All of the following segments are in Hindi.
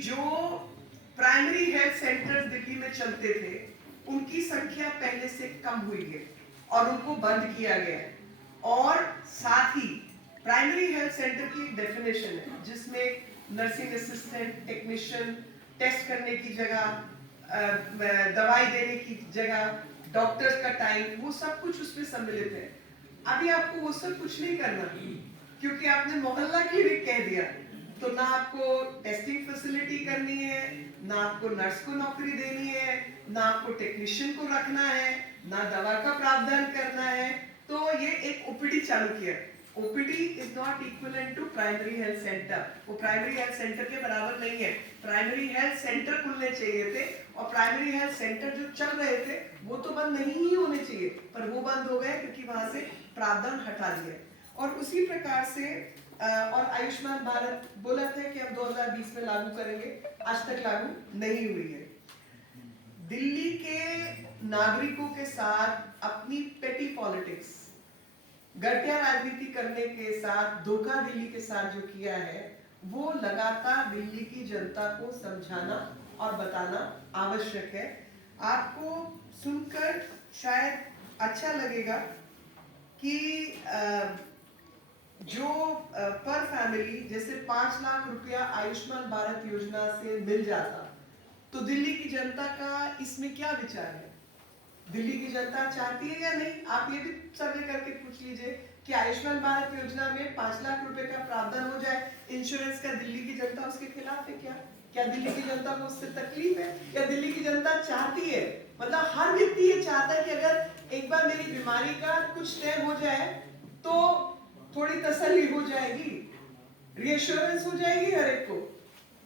जो प्राइमरी हेल्थ सेंटर्स दिल्ली में चलते थे उनकी संख्या पहले से कम हुई है और उनको बंद किया गया है। और साथ ही प्राइमरी हेल्थ सेंटर की एक डेफिनेशन है जिसमें नर्सिंग असिस्टेंट, टेक्नीशियन, टेस्ट करने की जगह, दवाई देने की जगह, डॉक्टर्स का टाइम, वो सब कुछ उसमें सम्मिलित है। अभी आपको वो सब कुछ नहीं करना क्योंकि आपने मोहल्ला क्लिनिक कह दिया, तो ना आपको टेस्टिंग फैसिलिटी करनी है, ना आपको नर्स को नौकरी देनी है, ना आपको टेक्नीशियन को रखना है, ना दवा का प्रावधान करना है। तो ये एक ओपीडी चालू किया। OPD is not equivalent to primary health centre. वो प्राइमरी हेल्थ सेंटर के बराबर नहीं है। प्राइमरी हेल्थ सेंटर खुलने चाहिए थे और प्राइमरी हेल्थ सेंटर जो चल रहे थे वो तो बंद नहीं ही होने चाहिए, पर वो बंद हो गए क्योंकि वहां से प्रावधान हटा दिया। और उसी प्रकार से और आयुष्मान भारत बोला था कि हम 2020 में लागू करेंगे, आज तक लागू नहीं हुई है। दिल्ली के नागरिकों के साथ अपनी पेटी पॉलिटिक्स, घटिया राजनीति करने के साथ, धोखा दिल्ली के साथ जो किया है वो लगातार दिल्ली की जनता को समझाना और बताना आवश्यक है। आपको सुनकर शायद अच्छा लगेगा कि जो पर फैमिली जैसे 5 लाख रुपया आयुष्मान भारत योजना से मिल जाता, तो दिल्ली की जनता का इसमें क्या विचार है? दिल्ली की जनता चाहती है या नहीं? आप ये भी सर्वे करके पूछ लीजिए कि आयुष्मान भारत योजना में 5 लाख रुपए का प्रावधान हो जाए इंश्योरेंस का, दिल्ली की जनता उसके खिलाफ है क्या? क्या दिल्ली की जनता को उससे तकलीफ है? या दिल्ली की जनता चाहती है, मतलब हर व्यक्ति ये चाहता है कि अगर एक बार मेरी बीमारी का कुछ तय हो जाए तो थोड़ी तसल्ली हो जाएगी, रीअश्योरेंस हो जाएगी हर एक को।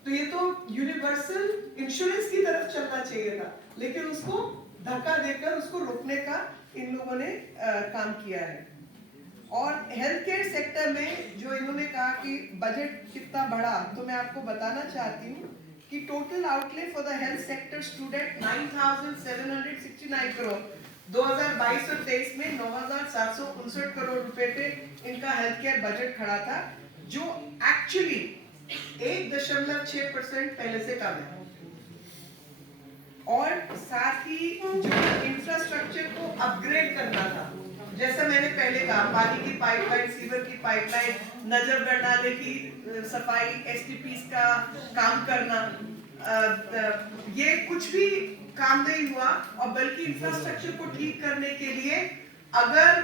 तो ये तो यूनिवर्सल इंश्योरेंस की तरफ चलना चाहिए था, लेकिन उसको धक्का देकर उसको रोकने का इन लोगों ने काम किया है। और हेल्थ केयर सेक्टर में जो इन्होंने कहा कि बजट कितना बढ़ा, तो मैं आपको बताना चाहती हूँ कि total outlay for the health sector stood at 9,769 crore. 2022 और 23 में 9,759 करोड़ रुपए पे इनका हेल्थ केयर बजट खड़ा था, जो एक्चुअली 1.6% पहले से कम है। और साथ ही जो इंफ्रास्ट्रक्चर को अपग्रेड करना था, जैसा मैंने पहले कहा, पानी की पाइपलाइन, सीवर की पाइपलाइन, नजर बनाने की सफाई, एसटीपीस का काम करना, ये कुछ भी काम नहीं हुआ। और बल्कि इंफ्रास्ट्रक्चर को ठीक करने के लिए अगर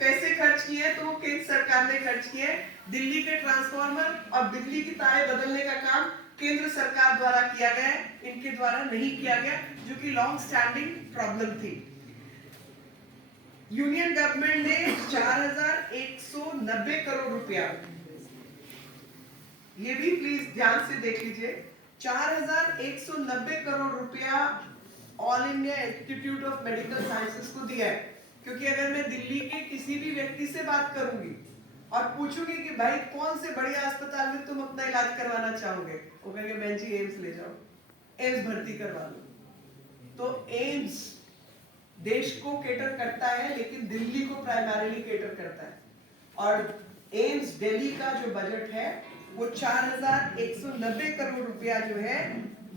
पैसे खर्च किए तो वो केंद्र सरकार ने खर्च किए। दिल्ली के ट्रांसफार्मर और बिजली की तारें बदलने का काम केंद्र सरकार द्वारा किया गया, इनके द्वारा नहीं किया गया, जो कि लॉन्ग स्टैंडिंग प्रॉब्लम थी। यूनियन गवर्नमेंट ने 4,190 करोड़ रुपया, ये भी प्लीज ध्यान से देख लीजिए, 4,190 करोड़ रुपया all India institute of medical sciences को दिया है। क्योंकि अगर मैं दिल्ली के किसी भी व्यक्ति से बात करूंगी और पूछूंगी कि भाई कौन से बढ़िया अस्पताल में तुम अपना इलाज करवाना चाहोगे, वो कहेंगे बहन जी एम्स ले जाओ, एम्स भर्ती करवा लो। तो एम्स देश को केटर करता है, लेकिन दिल्ली को प्राइमरीली केटर करता है। और एम्स दिल्ली का जो बजट है वो 4,190 करोड़ रुपया जो है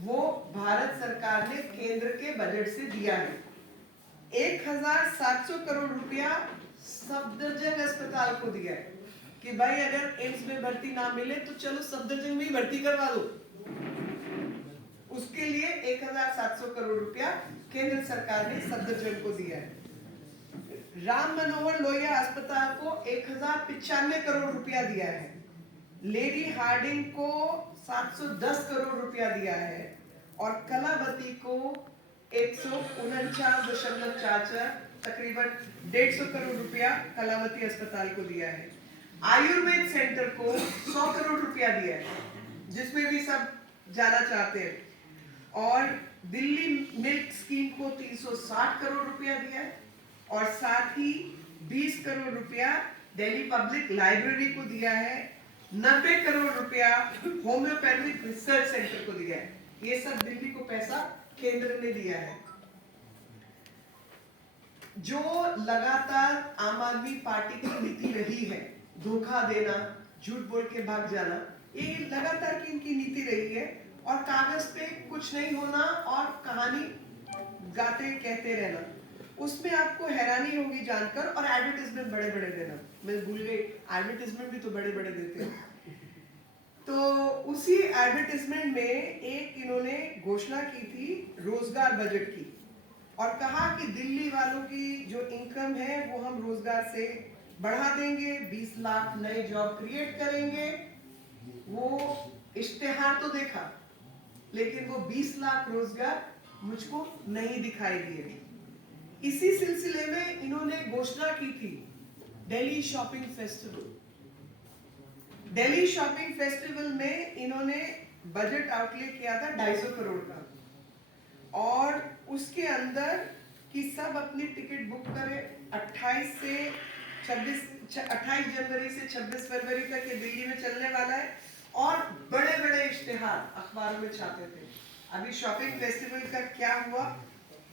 वो भारत सरकार ने केंद्र के बजट से दिया है। 1,700 करोड़ रुपया सफदरजंग अस्पताल को दिया है कि भाई अगर एम्स में भर्ती ना मिले तो चलो सफदरजंग में ही भर्ती करवा दो। उसके लिए 1,700 करोड़ रुपया केंद्र सरकार ने सफदरजंग को दिया है। राम मनोहर लोहिया अस्पताल को 1,095 करोड़ रुपया दिया है। लेडी हार्डिंग को 710 करोड़ रुपया दिया है और कलावती को 149.44 तकरीबन 150 करोड़ रुपया कलावती अस्पताल को दिया है। आयुर्वेद सेंटर को 100 करोड़ रुपया दिया है, जिसमें भी सब जाना चाहते हैं। और दिल्ली मिल्क स्कीम को 360 करोड़ रुपया दिया है और साथ ही 20 करोड़ रुपया दिल्ली पब्लिक लाइब्रेरी को दिया है। 90 करोड़ रुपया होम्योपैथिक रिसर्च सेंटर को दिया है। ये सब दिल्ली को पैसा केंद्र ने दिया है। जो लगातार आम आदमी पार्टी की नीति रही है, धोखा देना, झूठ बोल के भाग जाना, ये लगातार की इनकी नीति रही है। और कागज पे कुछ नहीं होना और कहानी गाते कहते रहना। उसमें आपको हैरानी होगी जानकर, और एडवर्टाइजमेंट बड़े बड़े देना, मैं भूल गई, एडवर्टाइजमेंट भी तो बड़े बड़े देते हैं। तो उसी एडवर्टाइजमेंट में एक इन्होंने घोषणा की थी रोजगार बजट की, और कहा कि दिल्ली वालों की जो इनकम है वो हम रोजगार से बढ़ा देंगे, 20 लाख नए जॉब क्रिएट करेंगे। वो इश्तेहार तो देखा, लेकिन वो 20 लाख रोजगार मुझको नहीं दिखाई दिए। इसी सिलसिले में इन्होंने घोषणा की थी Delhi shopping festival. Delhi shopping festival में इन्होंने बजट आउटले किया था 250 करोड़ का, और उसके अंदर कि सब अपनी टिकट बुक करें 28 जनवरी से 26 फरवरी तक ये दिल्ली में चलने वाला है, और बड़े बड़े इश्तेहार अखबारों में छापे थे। अभी शॉपिंग फेस्टिवल का क्या हुआ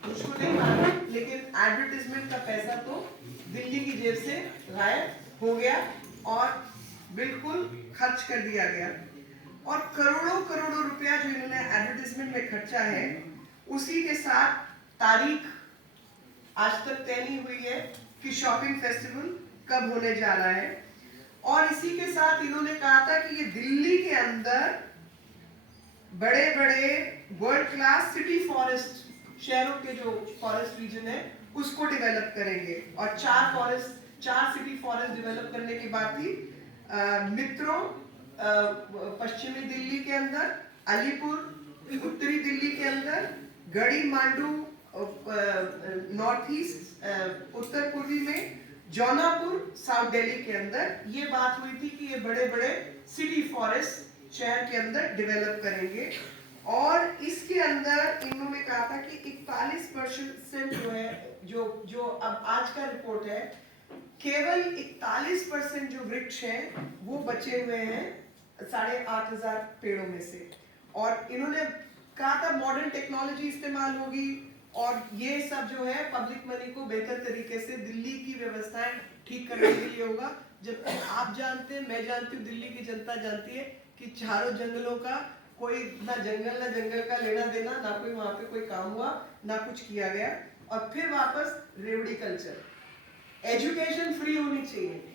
मुझको नहीं मालूम, लेकिन एडवर्टाइजमेंट का पैसा तो दिल्ली की जेब से गायब हो गया और बिल्कुल खर्च कर दिया गया। और करोड़ों करोड़ों रुपया जो इन्होंने एडवर्टाइजमेंट में खर्चा है, उसी के साथ तारीख आज तक तय नहीं हुई है कि शॉपिंग फेस्टिवल कब होने जा रहा है। और इसी के साथ इन्होंने कहा था कि ये दिल्ली के अंदर बड़े बड़े वर्ल्ड क्लास सिटी फॉरेस्ट, शहरों के जो फॉरेस्ट रीजन है उसको डेवलप करेंगे, और 4 सिटी फॉरेस्ट डेवलप करने की बात थी। मित्रों पश्चिमी दिल्ली के अंदर, अलीपुर उत्तरी दिल्ली के अंदर, गढ़ी मांडू नॉर्थ ईस्ट उत्तर पूर्वी में, जौनापुर साउथ दिल्ली के अंदर ये बात हुई थी कि ये बड़े बड़े सिटी फॉरेस्ट शहर के अंदर डेवलप करेंगे। और इसके अंदर इन्होंने कहा था कि 41% जो है, जो अब आज का रिपोर्ट है, केवल 41% जो वृक्ष हैं वो बचे हुए हैं 8,500 पेड़ों में से। और इन्होंने कहा था मॉडर्न टेक्नोलॉजी इस्तेमाल होगी, और ये सब जो है पब्लिक मनी को बेहतर तरीके से दिल्ली की व्यवस्थाएं ठीक करने के लिए होगा। जबकि आप जानते हैं, मैं जानती हूँ, दिल्ली की जनता जानती है कि चारों जंगलों का कोई ना जंगल का लेना देना, ना कोई वहां पे कोई काम हुआ, ना कुछ किया गया। और फिर वापस रेवड़ी कल्चर। एजुकेशन फ्री होनी चाहिए,